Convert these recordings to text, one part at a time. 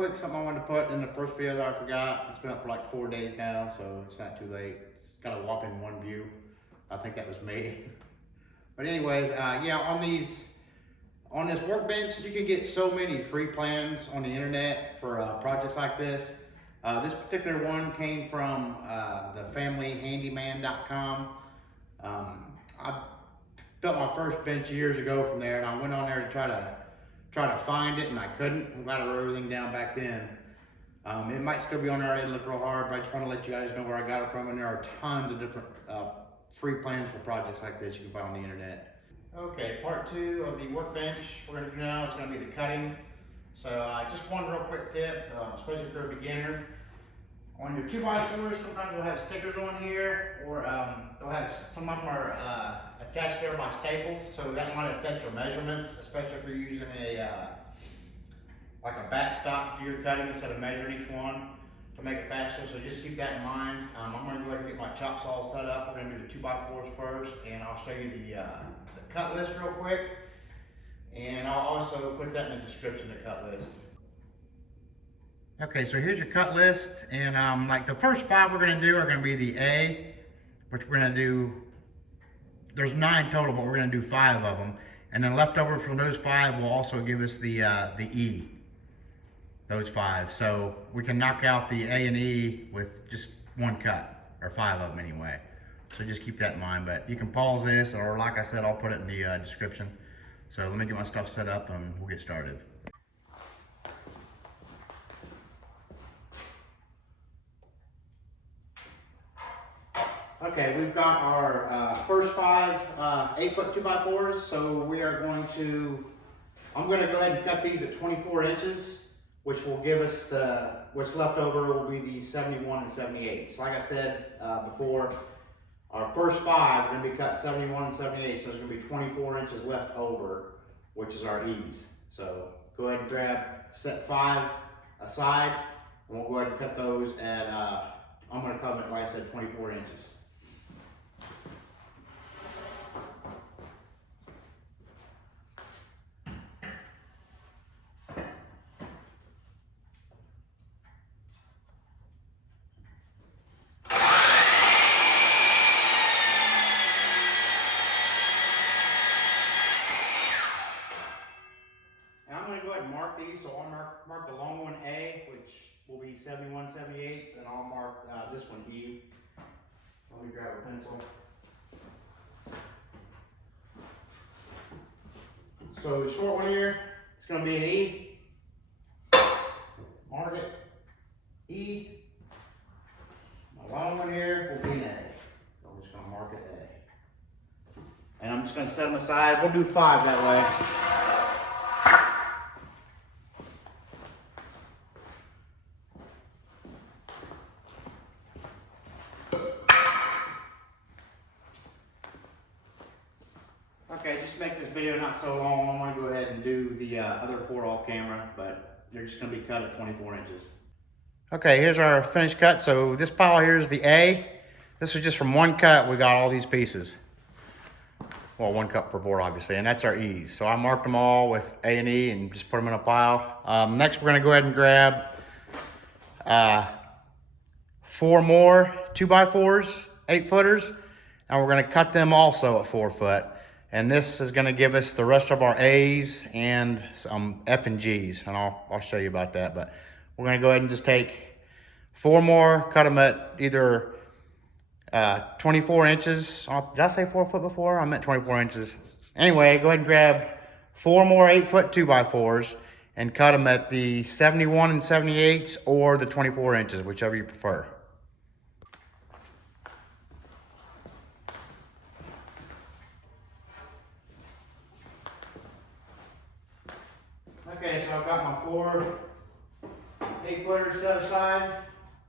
quick, something I wanted to put in the first video that I forgot. It's been up for like 4 days now, so it's not too late. It's got a whopping 1 view. I think that was me. But anyways, yeah, on this workbench, you can get so many free plans on the internet for projects like this. This particular one came from the familyhandyman.com. I built my first bench years ago from there, and I went on there to try to find it, and I couldn't. I'm glad I wrote everything down back then. It might still be on there. I didn't look real hard, but I just want to let you guys know where I got it from, and there are tons of different free plans for projects like this you can find on the internet. Okay, part 2 of the workbench we're going to do now is going to be the cutting. So just one real quick tip, especially if you're a beginner. On your 2x4s, sometimes they'll have stickers on here, or they'll have, some of them are attached there by staples, so that might affect your measurements, especially if you're using like a backstop to do your cutting instead of measuring each one to make it faster. So just keep that in mind. I'm going to go ahead and get my chop saw set up. We're going to do the 2x4s first, and I'll show you the cut list real quick, and I'll also put that in the description, the cut list. Okay, so here's your cut list, and like the first 5 we're going to do are going to be the A, which we're going to do, there's 9 total, but we're going to do 5 of them, and then leftover from those 5 will also give us the E, those 5. So we can knock out the A and E with just 1 cut, or 5 of them anyway. So just keep that in mind, but you can pause this, or like I said, I'll put it in the description. So let me get my stuff set up and we'll get started. Okay, we've got our first 5 8-foot 2x4s. So we are going to, I'm going to go ahead and cut these at 24 inches, which will give us what's left over will be the 71 and 78. So like I said before, our first 5 are going to be cut 71 and 78, so there's going to be 24 inches left over, which is our E's. So go ahead and grab set 5 aside, and we'll go ahead and cut those at, I'm going to cut them at, like I said, 24 inches. Mark these, so I'll mark the long one A, which will be 71, 78, and I'll mark this one E. Let me grab a pencil. So the short one here, it's going to be an E. Mark it. E. My long one here will be an A. So I'm just going to mark it A. And I'm just going to set them aside. We'll do 5 that way. Okay, just to make this video not so long, I'm going to go ahead and do the other 4 off camera, but they're just going to be cut at 24 inches. Okay, here's our finished cut. So this pile here is the A. This was just from 1 cut. We got all these pieces. Well, 1 cut per board, obviously, and that's our E's. So I marked them all with A and E and just put them in a pile. Next, we're going to go ahead and grab 4 more 2x4s, 8-footers, and we're going to cut them also at 4 foot. And this is going to give us the rest of our A's and some F and G's, and I'll show you about that. But we're going to go ahead and just take 4 more, cut them at either 24 inches. Did I say 4 foot before? I meant 24 inches. Anyway, go ahead and grab 4 more 8-foot 2x4s and cut them at the 71 and 78 or the 24 inches, whichever you prefer. Okay, so I've got my 4 8-footers set aside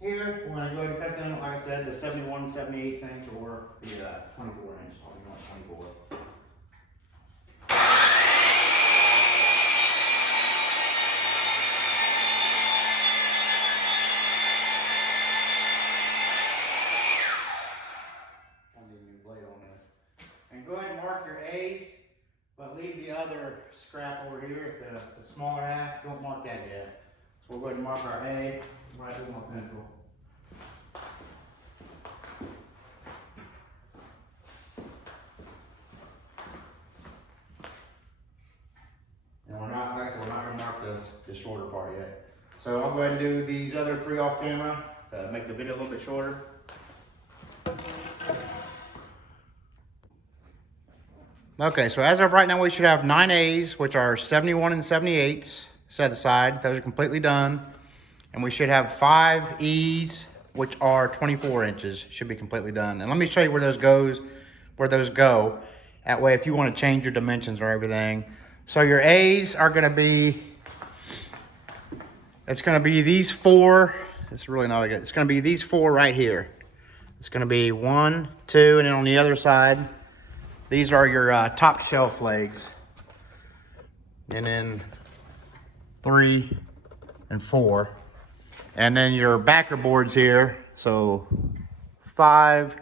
here. We're going to go ahead and cut them, like I said, the 71 and 78 inch or the 24 inch. I'll be going 24. I need a new blade on this. And go ahead and mark your A's, but leave the other scrap over here, the smaller half. Don't mark that yet. We'll go ahead and mark our A right with my pencil. And we're not, like I said, we're not going to mark the shorter part yet. So I'll go ahead and do these other 3 off camera, make the video a little bit shorter. Okay, so as of right now, we should have 9 A's, which are 71 and 78s set aside. Those are completely done. And we should have 5 E's, which are 24 inches, should be completely done. And let me show you where those go. That way, if you want to change your dimensions or everything. So your A's are going to be, it's going to be these 4. It's really not good. It's going to be these 4 right here. It's going to be 1, 2, and then on the other side, these are your top shelf legs. And then 3 and 4. And then your backer boards here. So 5,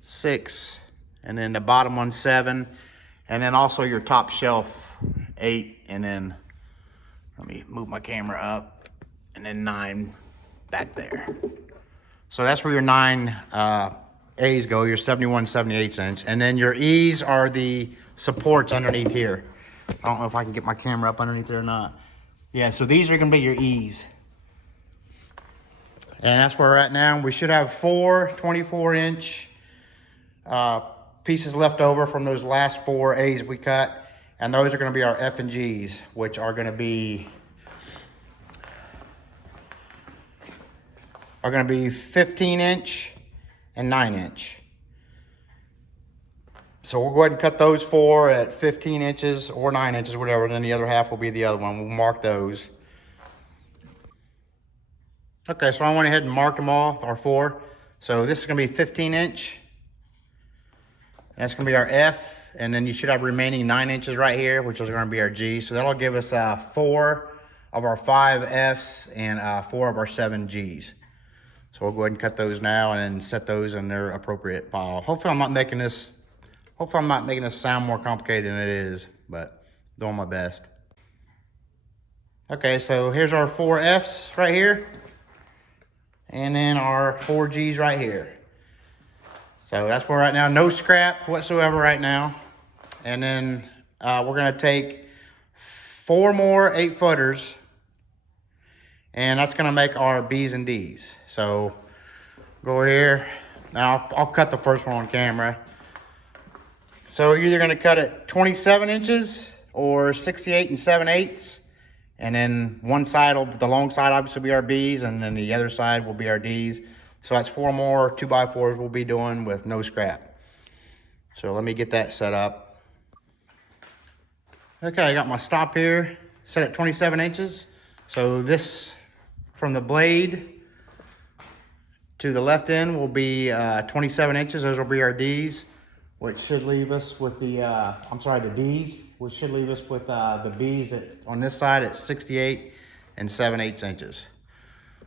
6, and then the bottom one 7. And then also your top shelf 8. And then, let me move my camera up. And then 9 back there. So that's where your 9 A's go, your 71, 78 inch. And then your E's are the supports underneath here. I don't know if I can get my camera up underneath there or not. Yeah, so these are gonna be your E's. And that's where we're at now. We should have 4 24-inch pieces left over from those last 4 A's we cut. And those are gonna be our F and G's, which are gonna be 15-inch and 9-inch. So we'll go ahead and cut those 4 at 15 inches or 9 inches, whatever. And then the other half will be the other one. We'll mark those. Okay, so I went ahead and marked them all, our 4. So this is gonna be 15-inch. That's gonna be our F. And then you should have remaining 9 inches right here, which is gonna be our G. So that'll give us 4 of our 5 Fs and 4 of our 7 Gs. So we'll go ahead and cut those now and then set those in their appropriate pile. Hopefully I'm not making this sound more complicated than it is, but doing my best. Okay, so here's our 4 Fs right here. And then our 4 Gs right here. So that's where right now, no scrap whatsoever right now. And then we're gonna take 4 more 8-footers. And that's gonna make our B's and D's. So go here. Now I'll cut the first one on camera. So you're either gonna cut it 27 inches or 68 and 7/8. And then one side, the long side obviously will be our B's, and then the other side will be our D's. So that's 4 more 2x4s we'll be doing with no scrap. So let me get that set up. Okay, I got my stop here set at 27 inches. So this, from the blade to the left end, will be 27 inches. Those will be our D's, which should leave us with the, the D's, which should leave us with the B's on this side at 68 and 7/8 inches.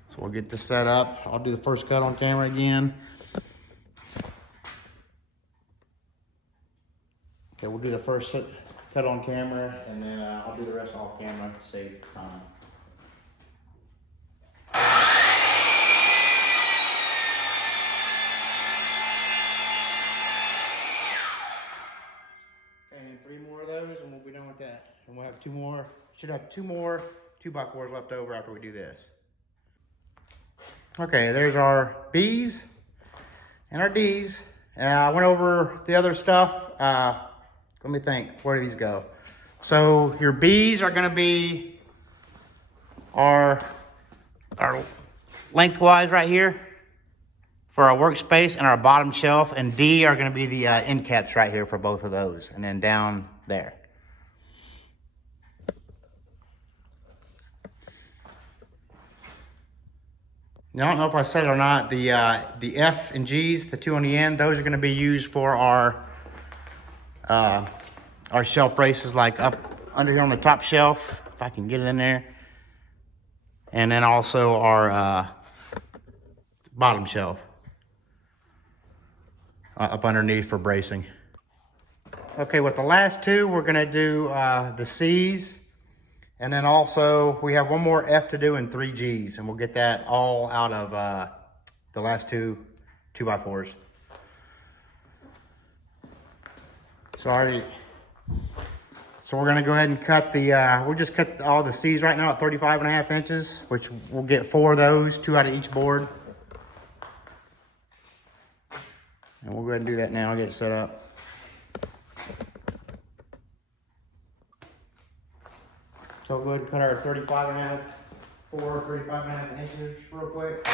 So we'll get this set up. I'll do the first cut on camera again. Okay, we'll do the first cut on camera, and then I'll do the rest off camera to save time. And then 3 more of those, and we'll be done with that. And we'll have 2 more. Should have 2 more 2x4s left over after we do this. Okay, there's our B's and our D's. I went over the other stuff. Let me think, where do these go? So your B's are gonna be our lengthwise right here for our workspace and our bottom shelf, and D are gonna be the end caps right here for both of those, and then down there. Now, I don't know if I said it or not, the F and G's, the 2 on the end, those are gonna be used for our shelf braces, like up under here on the top shelf, if I can get it in there. And then also our bottom shelf up underneath for bracing. Okay, with the last 2, we're gonna do the C's. And then also we have one more F to do and 3 Gs, and we'll get that all out of the last two 2x4s. So we're gonna go ahead and cut the, we'll just cut all the C's right now at 35.5 inches, which we'll get 4 of those, 2 out of each board. And we'll go ahead and do that now, get it set up. So we'll go ahead and cut our 35.5, 35.5 inches real quick.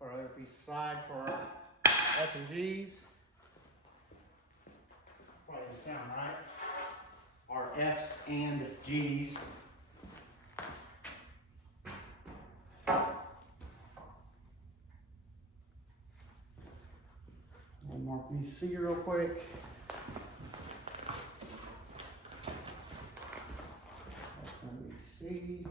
Put our other piece aside for our F and G's. Probably doesn't sound right. Our F's and G's. One more piece C real quick. That's going to be C.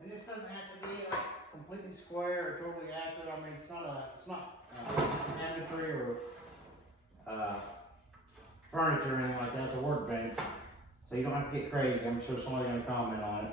And this doesn't have to be like completely square or totally accurate. I mean, it's not cabinetry or furniture or anything like that. It's a workbench, so you don't have to get crazy. I'm sure somebody's gonna comment on it.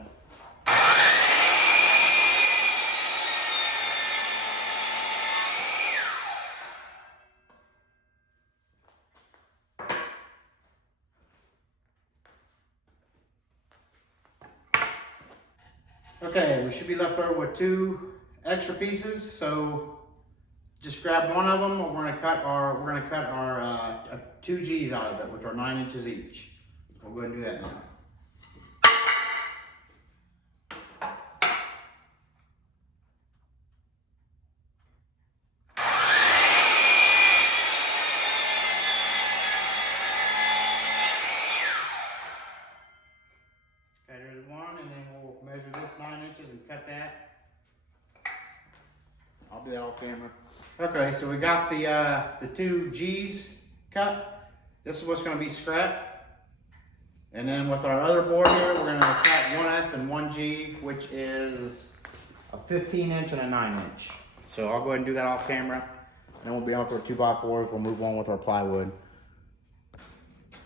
Okay, we should be left over with 2 extra pieces, so just grab one of them. We're gonna cut our 2 G's out of it, which are 9 inches each. We'll go ahead and do that now. Okay, there's one, and then we'll measure this 9 inches and cut that. I'll do that off camera. Okay, so we got the 2 G's cut. This is what's going to be scrap. And then with our other board here, we're going to cut 1 F and 1 G, which is a 15 inch and a 9 inch. So I'll go ahead and do that off camera. And then we'll be on for 2x4s. We'll move on with our plywood.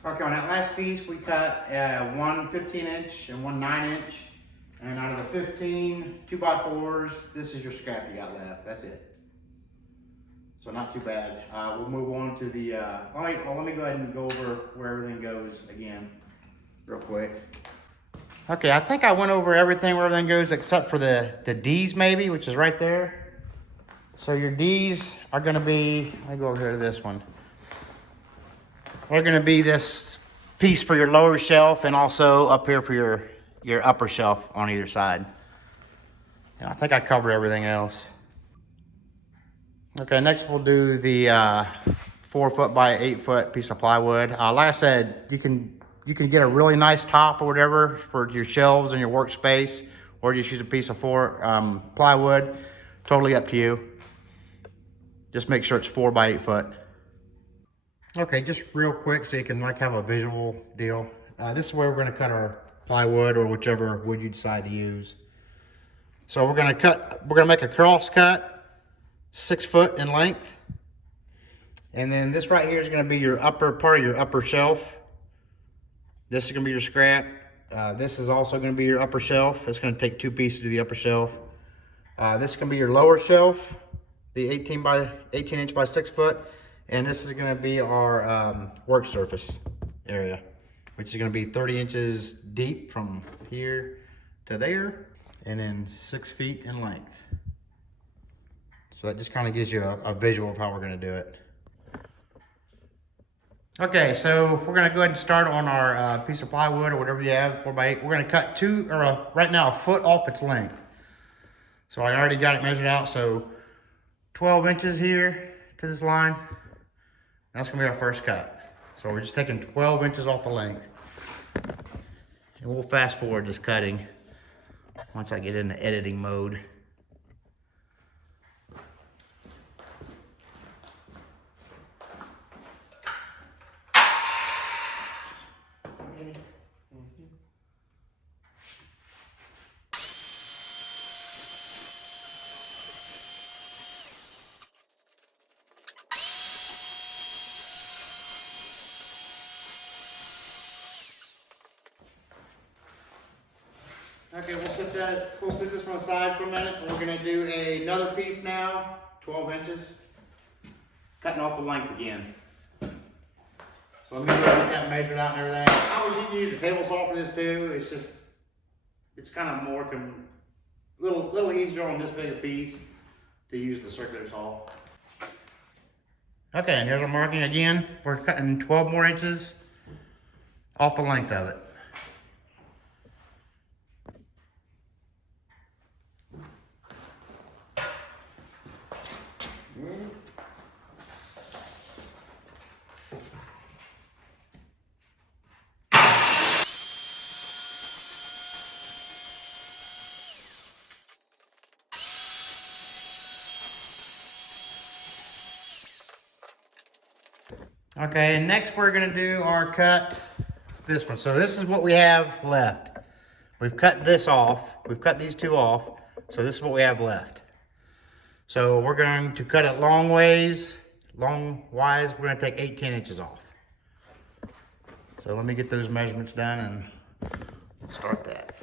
Okay, on that last piece, we cut 1 15 inch and 1 9 inch. And out of the 15 2x4s, this is your scrap you got left. That's it. So not too bad. We'll move on to the, let me go ahead and go over where everything goes again, real quick. Okay, I think I went over everything where everything goes except for the D's maybe, which is right there. So your D's are gonna be, let me go over here to this one. They're gonna be this piece for your lower shelf and also up here for your upper shelf on either side. And I think I covered everything else. Okay, next we'll do the 4 foot by 8 foot piece of plywood. Like I said, you can get a really nice top or whatever for your shelves and your workspace, or just use a piece of plywood. Totally up to you. Just make sure it's 4 by 8 foot. Okay, just real quick so you can like have a visual deal. This is where we're gonna cut our plywood or whichever wood you decide to use. So we're gonna make a cross cut 6 foot in length. And then this right here is gonna be your upper part of your upper shelf. This is gonna be your scrap. This is also gonna be your upper shelf. It's gonna take 2 pieces to the upper shelf. This is gonna be your lower shelf, the 18 inch by 6 foot. And this is gonna be our work surface area, which is gonna be 30 inches deep from here to there, and then 6 feet in length. So that just kind of gives you a visual of how we're gonna do it. Okay, so we're gonna go ahead and start on our piece of plywood or whatever you have, 4 by 8. We're gonna cut right now 1 foot off its length. So I already got it measured out, so 12 inches here to this line. That's gonna be our first cut. So we're just taking 12 inches off the length. And we'll fast forward this cutting once I get into editing mode. Okay, we'll set this one aside for a minute, and we're gonna do another piece now, 12 inches, cutting off the length again. So let me go get that measured out and everything. I was using a table saw for this too. It's kind of more, little easier on this big a piece to use the circular saw. Okay, and here's our marking again. We're cutting 12 more inches off the length of it. Okay, and next we're gonna do our cut, this one. So this is what we have left. We've cut this off, we've cut these two off, so this is what we have left. So we're going to cut it longwise, we're gonna take 18 inches off. So let me get those measurements done and we'll start that.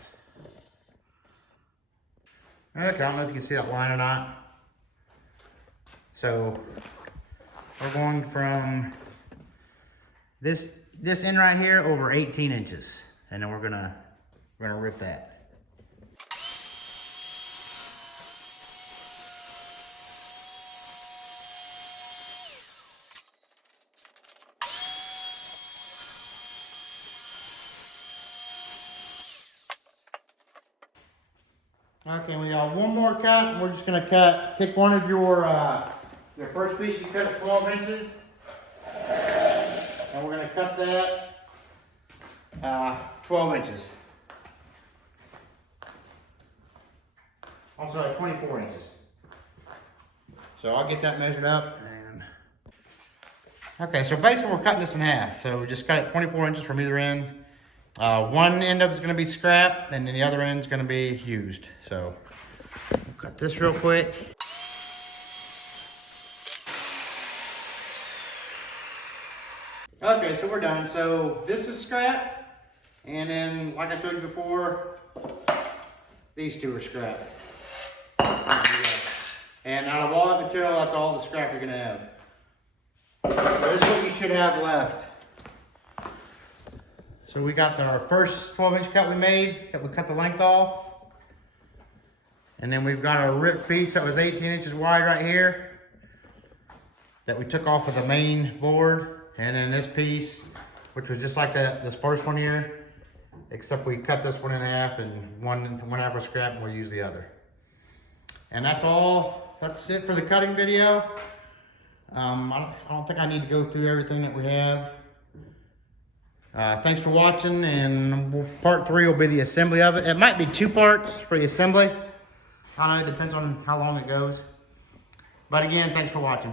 Okay, I don't know if you can see that line or not. So we're going from this end right here over 18 inches, and then we're gonna rip that. Okay, we got one more cut, and we're just gonna take one of your first piece you cut at 12 inches. And we're going to cut that 12 inches. I'm sorry, 24 inches. So I'll get that measured up. And okay, so basically we're cutting this in half. So just cut it 24 inches from either end. One end of it's going to be scrap, and then the other end is going to be used. So we'll cut this real quick. Okay, so we're done. So this is scrap, and then like I showed you before, these two are scrap. And out of all that material, that's all the scrap you're gonna have. So this is what you should have left. So we got our first 12-inch cut we made, that we cut the length off. And then we've got our ripped piece that was 18 inches wide right here, that we took off of the main board. And then this piece, which was just like this first one here, except we cut this one in half, and one half was scrap, and we'll use the other. And that's all. That's it for the cutting video. I don't think I need to go through everything that we have. Thanks for watching, and part 3 will be the assembly of it. It might be 2 parts for the assembly. I don't know, it depends on how long it goes. But again, thanks for watching.